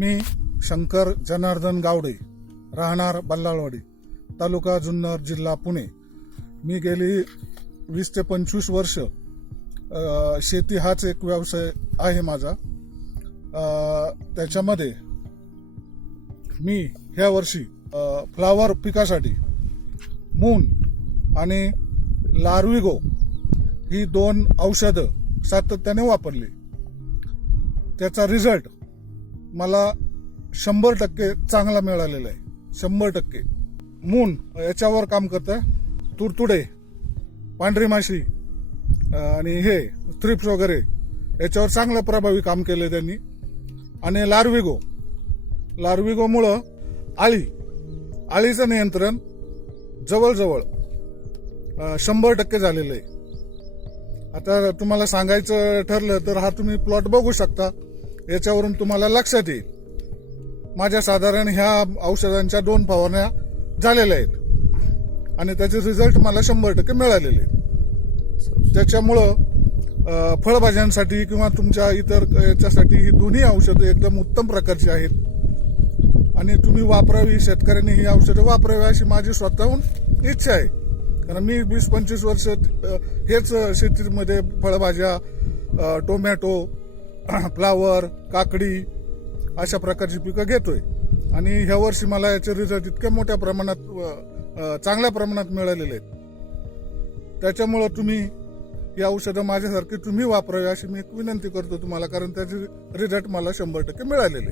मी शंकर जनार्दन गावडे, राहणार बल्लाळवाडी, तालुका जुन्नर, जिल्हा पुणे. मी गेली 20 ते 25 वर्ष शेती हाच एक व्यवसाय आहे माझा. त्याच्यामध्ये मी ह्या वर्षी फ्लावर पिकासाठी मून आणि लार्विगो ही 2 औषधं सातत्याने वापरली. त्याचा रिझल्ट मला 100% चांगला मिळालेला आहे. 100%. मून याच्यावर काम करतं, तुडतुडे, पांढरी माशी आणि हे थ्रिप्स वगैरे याच्यावर चांगलं प्रभावी काम केलं त्यांनी. आणि लार्विगोमुळं आळीचं नियंत्रण जवळजवळ 100% झालेलं आहे. आता तुम्हाला सांगायचं ठरलं तर हा तुम्ही प्लॉट बघू शकता. याच्यावरून तुम्हाला लक्षात येईल. माझ्या साधारण ह्या औषधांच्या 2 फवारण्या झालेल्या आहेत आणि त्याचे रिझल्ट मला 100% मिळालेले आहेत. त्याच्यामुळं फळभाज्यांसाठी किंवा तुमच्या इतर याच्यासाठी ही दोन्ही औषधं एकदम उत्तम प्रकारची आहेत आणि तुम्ही वापरावी, शेतकऱ्यांनी ही औषधं वापरावी अशी माझी स्वतःहून इच्छा आहे. कारण मी 20-25 वर्ष हेच शेतीमध्ये फळभाज्या, टोमॅटो, फ्लावर, काकडी अशा प्रकारची पिकं घेतोय आणि ह्या वर्षी मला याचे रिझल्ट इतक्या मोठ्या प्रमाणात, चांगल्या प्रमाणात मिळालेले आहेत. त्याच्यामुळं तुम्ही ही औषधं माझ्यासारखी तुम्ही वापरावी अशी मी एक विनंती करतो तुम्हाला, कारण त्याचे रिझल्ट मला 100% मिळालेले.